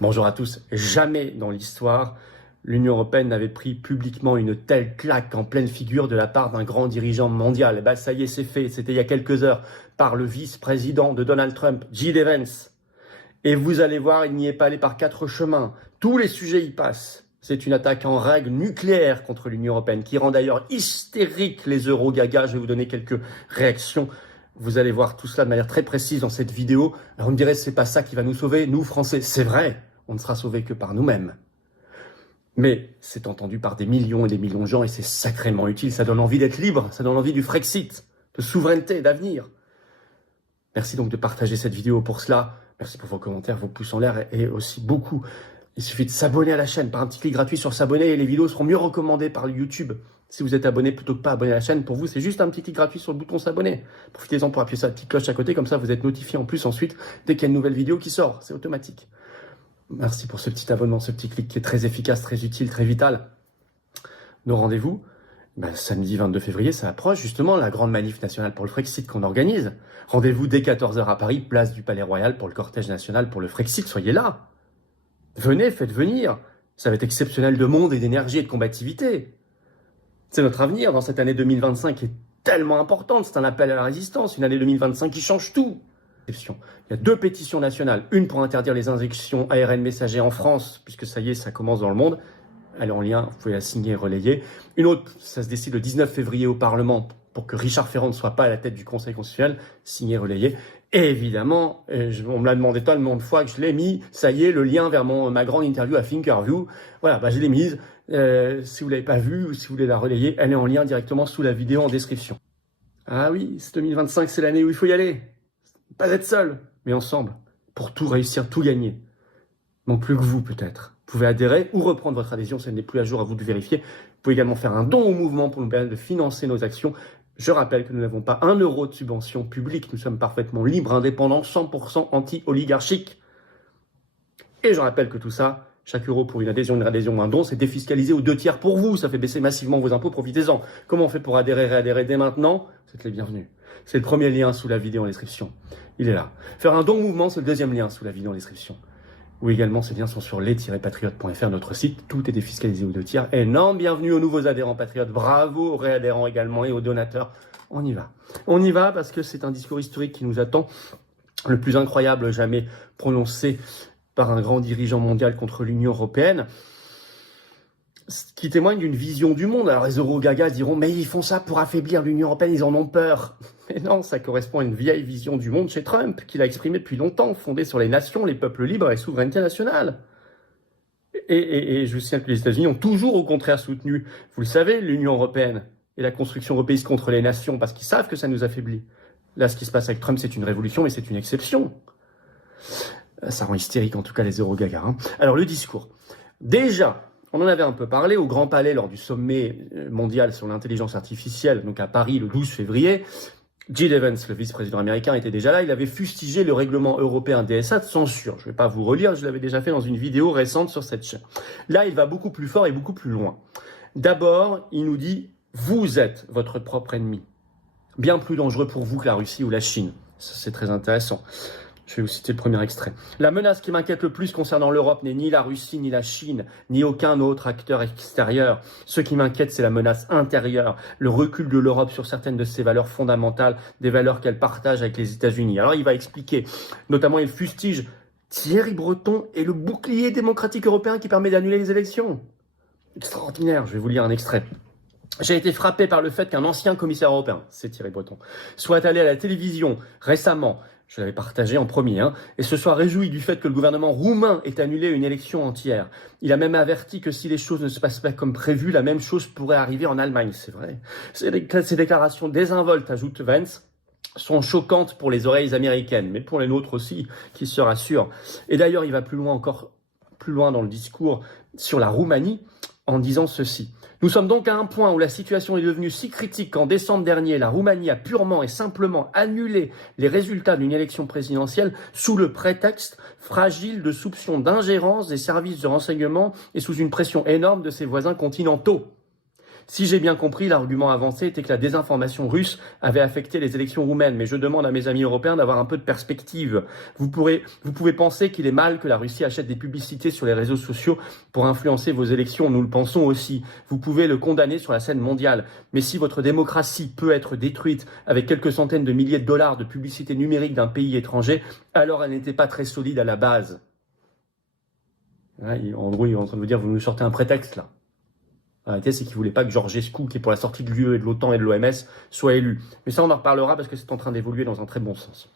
Bonjour à tous. Jamais dans l'histoire, l'Union européenne n'avait pris publiquement une telle claque en pleine figure de la part d'un grand dirigeant mondial. Et ben, ça y est, c'est fait. C'était il y a quelques heures par le vice-président de Donald Trump, J.D. Vance. Et vous allez voir, il n'y est pas allé par quatre chemins. Tous les sujets y passent. C'est une attaque en règle nucléaire contre l'Union européenne qui rend d'ailleurs hystérique les euro-gagas. Je vais vous donner quelques réactions. Vous allez voir tout cela de manière très précise dans cette vidéo. Alors vous me direz, c'est pas ça qui va nous sauver, nous Français. C'est vrai, on ne sera sauvés que par nous-mêmes. Mais c'est entendu par des millions et des millions de gens et c'est sacrément utile. Ça donne envie d'être libre, ça donne envie du Frexit, de souveraineté, d'avenir. Merci donc de partager cette vidéo pour cela. Merci pour vos commentaires, vos pouces en l'air et aussi beaucoup. Il suffit de s'abonner à la chaîne par un petit clic gratuit sur s'abonner et les vidéos seront mieux recommandées par YouTube. Si vous êtes abonné plutôt que pas abonné à la chaîne, pour vous, c'est juste un petit clic gratuit sur le bouton s'abonner. Profitez-en pour appuyer sur la petite cloche à côté, comme ça vous êtes notifié en plus ensuite dès qu'il y a une nouvelle vidéo qui sort. C'est automatique. Merci pour ce petit abonnement, ce petit clic qui est très efficace, très utile, très vital. Nos rendez-vous, samedi 22 février, ça approche justement la grande manif nationale pour le Frexit qu'on organise. Rendez-vous dès 14 h à Paris, place du Palais Royal pour le cortège national pour le Frexit. Soyez là. Venez, faites venir. Ça va être exceptionnel de monde et d'énergie et de combativité. C'est notre avenir dans cette année 2025 qui est tellement importante. C'est un appel à la résistance, une année 2025 qui change tout. Il y a deux pétitions nationales. Une pour interdire les injections ARN messagers en France, puisque ça y est, ça commence dans le monde. Elle est en lien, vous pouvez la signer et relayer. Une autre, ça se décide le 19 février au Parlement pour que Richard Ferrand ne soit pas à la tête du Conseil constitutionnel, signé et relayé. Et évidemment, on me l'a demandé tellement de fois que je l'ai mis, ça y est, le lien vers ma grande interview à Thinkerview. Voilà, je l'ai mise. Si vous ne l'avez pas vue ou si vous voulez la relayer, elle est en lien directement sous la vidéo en description. Ah oui, 2025, c'est l'année où il faut y aller. Pas être seul, mais ensemble, pour tout réussir, tout gagner. Non plus que vous, peut-être. Vous pouvez adhérer ou reprendre votre adhésion, ça n'est plus à jour, à vous de vérifier. Vous pouvez également faire un don au mouvement pour nous permettre de financer nos actions. Je rappelle que nous n'avons pas 1 euro de subvention publique, nous sommes parfaitement libres, indépendants, 100% anti-oligarchiques. Et je rappelle que tout ça, chaque euro pour une adhésion ou un don, c'est défiscalisé aux 2/3 pour vous. Ça fait baisser massivement vos impôts, profitez-en. Comment on fait pour adhérer, réadhérer dès maintenant? Vous êtes les bienvenus. C'est le premier lien sous la vidéo en description. Il est là. Faire un don au mouvement, c'est le deuxième lien sous la vidéo en description. Ou également, ces liens sont sur les-patriotes.fr, notre site. Tout est défiscalisé aux 2/3. Énorme bienvenue aux nouveaux adhérents patriotes. Bravo aux réadhérents également et aux donateurs. On y va. On y va parce que c'est un discours historique qui nous attend. Le plus incroyable jamais prononcé par un grand dirigeant mondial contre l'Union européenne, qui témoigne d'une vision du monde. Alors les euro-gagas diront, mais ils font ça pour affaiblir l'Union européenne, ils en ont peur. Mais non, ça correspond à une vieille vision du monde chez Trump, qu'il a exprimée depuis longtemps, fondée sur les nations, les peuples libres et la souveraineté nationale. Et je vous signale que les États-Unis ont toujours au contraire soutenu, vous le savez, l'Union européenne et la construction européiste contre les nations, parce qu'ils savent que ça nous affaiblit. Là, ce qui se passe avec Trump, c'est une révolution, mais c'est une exception. Ça rend hystérique, en tout cas, les euro-gagas. Alors, le discours. Déjà, on en avait un peu parlé au Grand Palais lors du sommet mondial sur l'intelligence artificielle, donc à Paris le 12 février. J.D. Vance, le vice-président américain, était déjà là. Il avait fustigé le règlement européen DSA de censure. Je ne vais pas vous relire, je l'avais déjà fait dans une vidéo récente sur cette chaîne. Là, il va beaucoup plus fort et beaucoup plus loin. D'abord, il nous dit « Vous êtes votre propre ennemi ». Bien plus dangereux pour vous que la Russie ou la Chine. Ça, c'est très intéressant. Je vais vous citer le premier extrait. La menace qui m'inquiète le plus concernant l'Europe n'est ni la Russie, ni la Chine, ni aucun autre acteur extérieur. Ce qui m'inquiète, c'est la menace intérieure, le recul de l'Europe sur certaines de ses valeurs fondamentales, des valeurs qu'elle partage avec les États-Unis. Alors il va expliquer, notamment il fustige Thierry Breton et le bouclier démocratique européen qui permet d'annuler les élections. Extraordinaire, je vais vous lire un extrait. J'ai été frappé par le fait qu'un ancien commissaire européen, c'est Thierry Breton, soit allé à la télévision récemment, je l'avais partagé en premier, et se soit réjoui du fait que le gouvernement roumain ait annulé une élection entière. Il a même averti que si les choses ne se passent pas comme prévu, la même chose pourrait arriver en Allemagne, c'est vrai. Ces déclarations désinvoltes, ajoute Vance, sont choquantes pour les oreilles américaines, mais pour les nôtres aussi, qui se rassurent. Et d'ailleurs, il va plus loin, encore plus loin dans le discours sur la Roumanie, en disant ceci. Nous sommes donc à un point où la situation est devenue si critique qu'en décembre dernier, la Roumanie a purement et simplement annulé les résultats d'une élection présidentielle sous le prétexte fragile de soupçons d'ingérence des services de renseignement et sous une pression énorme de ses voisins continentaux. Si j'ai bien compris, l'argument avancé était que la désinformation russe avait affecté les élections roumaines. Mais je demande à mes amis européens d'avoir un peu de perspective. Vous pouvez penser qu'il est mal que la Russie achète des publicités sur les réseaux sociaux pour influencer vos élections. Nous le pensons aussi. Vous pouvez le condamner sur la scène mondiale. Mais si votre démocratie peut être détruite avec quelques centaines de milliers de dollars de publicité numérique d'un pays étranger, alors elle n'était pas très solide à la base. En gros, il est en train de vous dire, vous nous sortez un prétexte là. La réalité, c'est qu'il ne voulait pas que Georgescu, qui est pour la sortie de l'UE et de l'OTAN et de l'OMS, soit élu. Mais ça, on en reparlera parce que c'est en train d'évoluer dans un très bon sens.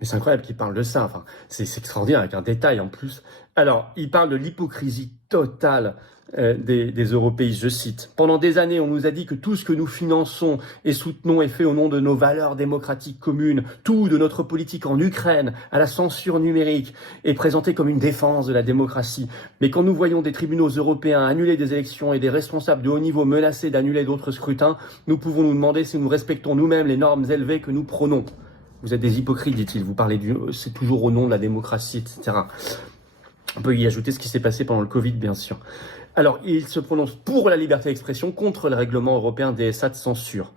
Mais c'est incroyable qu'il parle de ça. Enfin, c'est extraordinaire avec un détail en plus. Alors, il parle de l'hypocrisie totale des européistes, je cite. Pendant des années, on nous a dit que tout ce que nous finançons et soutenons est fait au nom de nos valeurs démocratiques communes. Tout, de notre politique en Ukraine à la censure numérique, est présenté comme une défense de la démocratie. Mais quand nous voyons des tribunaux européens annuler des élections et des responsables de haut niveau menacés d'annuler d'autres scrutins, nous pouvons nous demander si nous respectons nous-mêmes les normes élevées que nous prônons. Vous êtes des hypocrites, dit-il. Vous parlez c'est toujours au nom de la démocratie, etc. On peut y ajouter ce qui s'est passé pendant le Covid, bien sûr. Alors, il se prononce pour la liberté d'expression contre le règlement européen DSA de censure.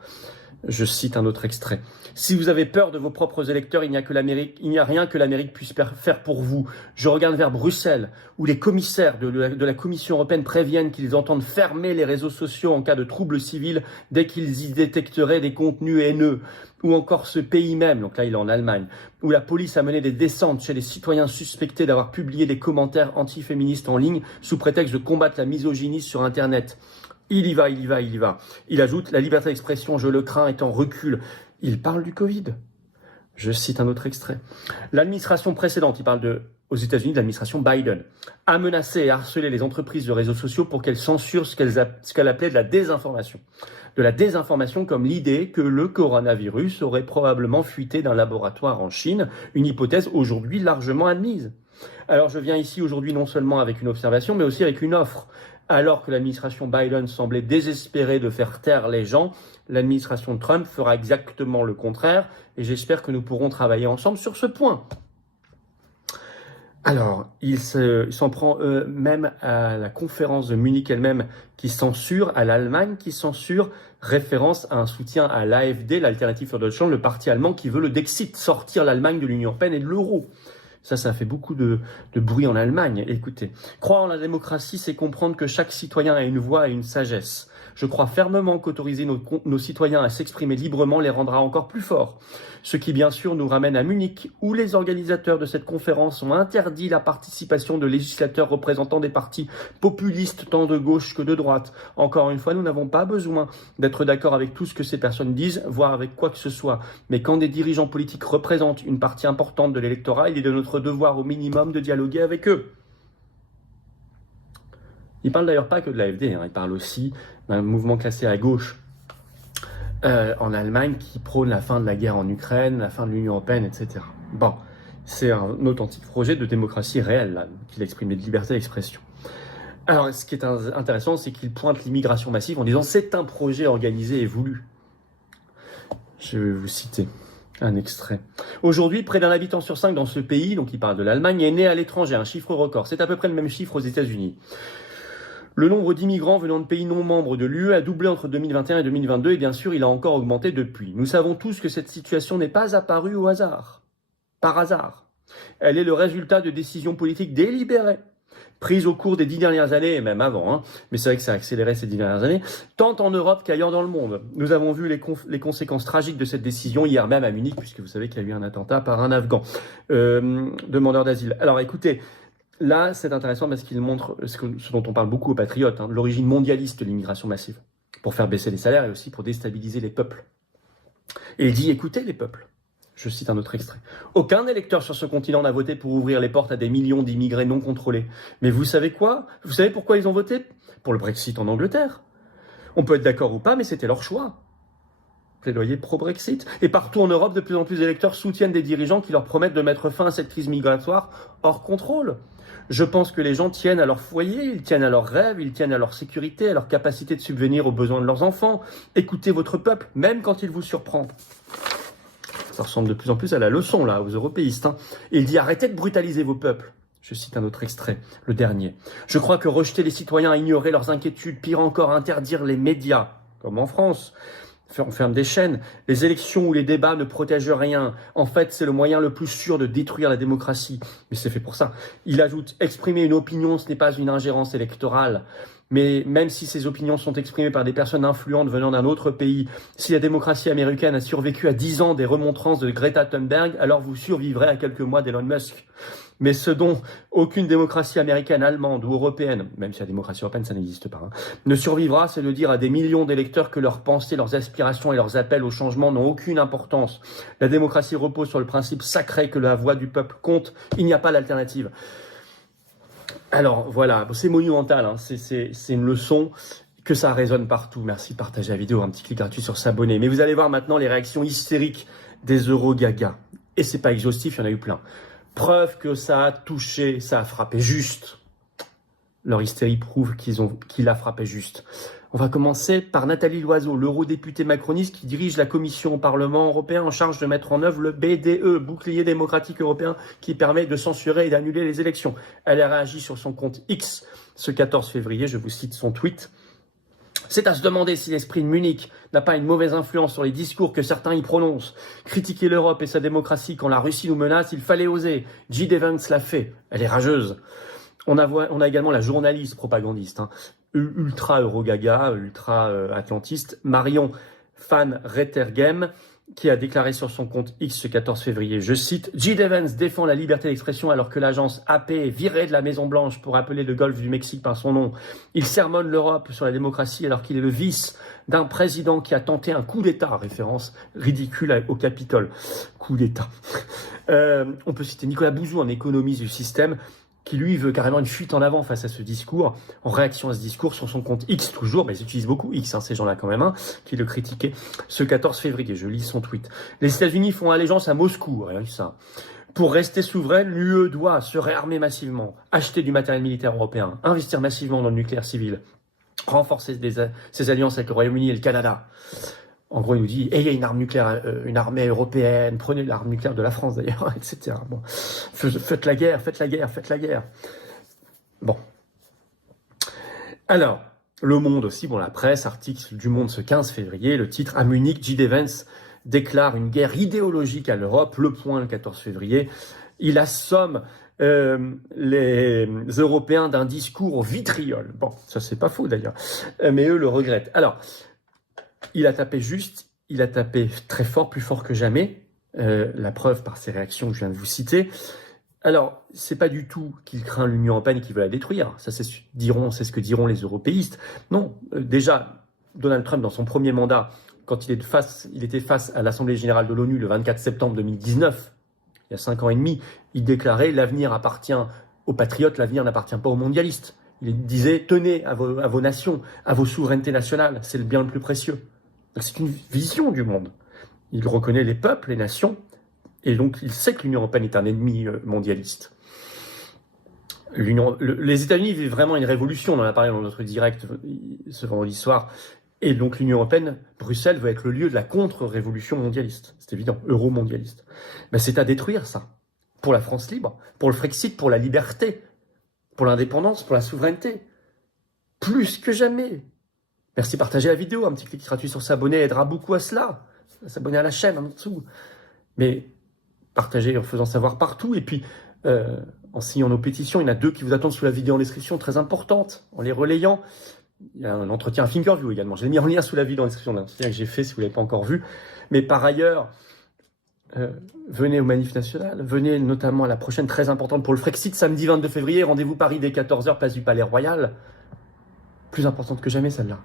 Je cite un autre extrait. Si vous avez peur de vos propres électeurs, il n'y a rien que l'Amérique puisse faire pour vous. Je regarde vers Bruxelles, où les commissaires de la Commission européenne préviennent qu'ils entendent fermer les réseaux sociaux en cas de troubles civils dès qu'ils y détecteraient des contenus haineux. Ou encore ce pays même, donc là il est en Allemagne, où la police a mené des descentes chez les citoyens suspectés d'avoir publié des commentaires antiféministes en ligne sous prétexte de combattre la misogynie sur Internet. Il y va. Il ajoute, la liberté d'expression, je le crains, est en recul. Il parle du Covid. Je cite un autre extrait. L'administration précédente, il parle aux États-Unis de l'administration Biden, a menacé et harcelé les entreprises de réseaux sociaux pour qu'elles censurent ce qu'elle appelait de la désinformation. De la désinformation comme l'idée que le coronavirus aurait probablement fuité d'un laboratoire en Chine, une hypothèse aujourd'hui largement admise. Alors je viens ici aujourd'hui non seulement avec une observation, mais aussi avec une offre. Alors que l'administration Biden semblait désespérée de faire taire les gens, l'administration Trump fera exactement le contraire et j'espère que nous pourrons travailler ensemble sur ce point. Alors, il s'en prend même à la conférence de Munich elle-même qui censure, à l'Allemagne qui censure, référence à un soutien à l'AfD, l'Alternative für Deutschland, le parti allemand qui veut le Dexit, sortir l'Allemagne de l'Union européenne et de l'euro. Ça fait beaucoup de bruit en Allemagne. Écoutez, croire en la démocratie, c'est comprendre que chaque citoyen a une voix et une sagesse. Je crois fermement qu'autoriser nos citoyens à s'exprimer librement les rendra encore plus forts. Ce qui, bien sûr, nous ramène à Munich, où les organisateurs de cette conférence ont interdit la participation de législateurs représentant des partis populistes tant de gauche que de droite. Encore une fois, nous n'avons pas besoin d'être d'accord avec tout ce que ces personnes disent, voire avec quoi que ce soit. Mais quand des dirigeants politiques représentent une partie importante de l'électorat, il est de notre devoir au minimum de dialoguer avec eux. Il ne parle d'ailleurs pas que de l'AfD, il parle aussi d'un mouvement classé à gauche en Allemagne qui prône la fin de la guerre en Ukraine, la fin de l'Union européenne, etc. Bon, c'est un authentique projet de démocratie réelle là, qu'il exprime, de liberté d'expression. Alors, ce qui est intéressant, c'est qu'il pointe l'immigration massive en disant « c'est un projet organisé et voulu ». Je vais vous citer un extrait. Aujourd'hui, près d'un habitant sur 5 dans ce pays, donc il parle de l'Allemagne, est né à l'étranger, un chiffre record. C'est à peu près le même chiffre aux États-Unis. Le nombre d'immigrants venant de pays non membres de l'UE a doublé entre 2021 et 2022 et bien sûr, il a encore augmenté depuis. Nous savons tous que cette situation n'est pas apparue au hasard, par hasard. Elle est le résultat de décisions politiques délibérées, prises au cours des 10 dernières années et même avant, mais c'est vrai que ça a accéléré ces 10 dernières années, tant en Europe qu'ailleurs dans le monde. Nous avons vu les conséquences tragiques de cette décision hier même à Munich, puisque vous savez qu'il y a eu un attentat par un Afghan, demandeur d'asile. Alors écoutez, là, c'est intéressant parce qu'il montre ce dont on parle beaucoup aux patriotes, l'origine mondialiste de l'immigration massive, pour faire baisser les salaires et aussi pour déstabiliser les peuples. Et il dit, écoutez les peuples. Je cite un autre extrait. Aucun électeur sur ce continent n'a voté pour ouvrir les portes à des millions d'immigrés non contrôlés. Mais vous savez quoi? Vous savez pourquoi ils ont voté? Pour le Brexit en Angleterre. On peut être d'accord ou pas, mais c'était leur choix. Plaidoyer pro-Brexit. Et partout en Europe, de plus en plus d'électeurs soutiennent des dirigeants qui leur promettent de mettre fin à cette crise migratoire hors contrôle. Je pense que les gens tiennent à leur foyer, ils tiennent à leurs rêves, ils tiennent à leur sécurité, à leur capacité de subvenir aux besoins de leurs enfants. Écoutez votre peuple, même quand il vous surprend. Ça ressemble de plus en plus à la leçon, là, aux européistes. Et il dit, arrêtez de brutaliser vos peuples. Je cite un autre extrait, le dernier. Je crois que rejeter les citoyens à ignorer leurs inquiétudes, pire encore, interdire les médias, comme en France, on ferme des chaînes, les élections ou les débats ne protègent rien. En fait, c'est le moyen le plus sûr de détruire la démocratie. Mais c'est fait pour ça. Il ajoute, exprimer une opinion, ce n'est pas une ingérence électorale. Mais même si ces opinions sont exprimées par des personnes influentes venant d'un autre pays, si la démocratie américaine a survécu à 10 ans des remontrances de Greta Thunberg, alors vous survivrez à quelques mois d'Elon Musk. Mais ce dont aucune démocratie américaine, allemande ou européenne, même si la démocratie européenne, ça n'existe pas, ne survivra, c'est de dire à des millions d'électeurs que leurs pensées, leurs aspirations et leurs appels au changement n'ont aucune importance. La démocratie repose sur le principe sacré que la voix du peuple compte, il n'y a pas d'alternative. Alors voilà, c'est monumental, c'est une leçon, que ça résonne partout. Merci de partager la vidéo, un petit clic gratuit sur s'abonner. Mais vous allez voir maintenant les réactions hystériques des Eurogagas. Et c'est pas exhaustif, il y en a eu plein. Preuve que ça a touché, ça a frappé juste. Leur hystérie prouve qu'il a frappé juste. On va commencer par Nathalie Loiseau, l'eurodéputée macroniste qui dirige la commission au Parlement européen en charge de mettre en œuvre le BDE, bouclier démocratique européen, qui permet de censurer et d'annuler les élections. Elle a réagi sur son compte X ce 14 février, je vous cite son tweet. C'est à se demander si l'esprit de Munich n'a pas une mauvaise influence sur les discours que certains y prononcent. Critiquer l'Europe et sa démocratie quand la Russie nous menace, il fallait oser. J.D. Vance l'a fait. Elle est rageuse. On a également la journaliste propagandiste, ultra Eurogaga, ultra atlantiste, Marion Van Rettergem, qui a déclaré sur son compte X ce 14 février, je cite, J.D. Vance défend la liberté d'expression alors que l'agence AP est virée de la Maison Blanche pour appeler le golfe du Mexique par son nom. Il sermonne l'Europe sur la démocratie alors qu'il est le vice d'un président qui a tenté un coup d'État, référence ridicule au Capitole. Coup d'État. On peut citer Nicolas Bouzou, un économiste du système, qui lui veut carrément une fuite en avant face à ce discours, en réaction à ce discours sur son compte X toujours, mais ils utilisent beaucoup X, ces gens-là quand même, qui le critiquaient ce 14 février, je lis son tweet. Les États-Unis font allégeance à Moscou, rien que ça. Pour rester souveraine, l'UE doit se réarmer massivement, acheter du matériel militaire européen, investir massivement dans le nucléaire civil, renforcer ses alliances avec le Royaume-Uni et le Canada. En gros, il nous dit, ayez une arme nucléaire, une armée européenne, prenez l'arme nucléaire de la France d'ailleurs, etc. Bon, faites la guerre, faites la guerre, faites la guerre. Bon. Alors, Le Monde aussi, bon, la presse, article du Monde ce 15 février, le titre, à Munich, J.D. Vance déclare une guerre idéologique à l'Europe, Le Point, le 14 février. Il assomme les Européens d'un discours au vitriol. Bon, ça c'est pas faux d'ailleurs, mais eux le regrettent. Alors, il a tapé juste, il a tapé très fort, plus fort que jamais. La preuve par ses réactions que je viens de vous citer. Alors, c'est pas du tout qu'il craint l'Union européenne et qu'il veut la détruire. Ça, c'est ce que diront les européistes. Non, déjà, Donald Trump, dans son premier mandat, quand il était face à l'Assemblée générale de l'ONU le 24 septembre 2019, il y a 5 ans et demi, il déclarait « L'avenir appartient aux patriotes, l'avenir n'appartient pas aux mondialistes ». Il disait « Tenez à vos nations, à vos souverainetés nationales, c'est le bien le plus précieux ». C'est une vision du monde. Il reconnaît les peuples, les nations, et donc il sait que l'Union européenne est un ennemi mondialiste. Les États-Unis vivent vraiment une révolution, on en a parlé dans notre direct ce vendredi soir, et donc l'Union européenne, Bruxelles, veut être le lieu de la contre-révolution mondialiste. C'est évident, euro-mondialiste. Mais c'est à détruire ça, pour la France libre, pour le Frexit, pour la liberté, pour l'indépendance, pour la souveraineté. Plus que jamais. Merci de partager la vidéo, un petit clic gratuit sur s'abonner aidera beaucoup à cela. S'abonner à la chaîne en dessous. Mais partagez en faisant savoir partout. Et puis, en signant nos pétitions, il y en a 2 qui vous attendent sous la vidéo en description, très importantes, en les relayant. Il y a un entretien à Thinkerview également. Je l'ai mis en lien sous la vidéo en description d'un entretien que j'ai fait si vous ne l'avez pas encore vu. Mais par ailleurs, venez aux manifs nationales. Venez notamment à la prochaine très importante pour le Frexit, samedi 22 février. Rendez-vous Paris dès 14h, place du Palais Royal. Plus importante que jamais celle-là.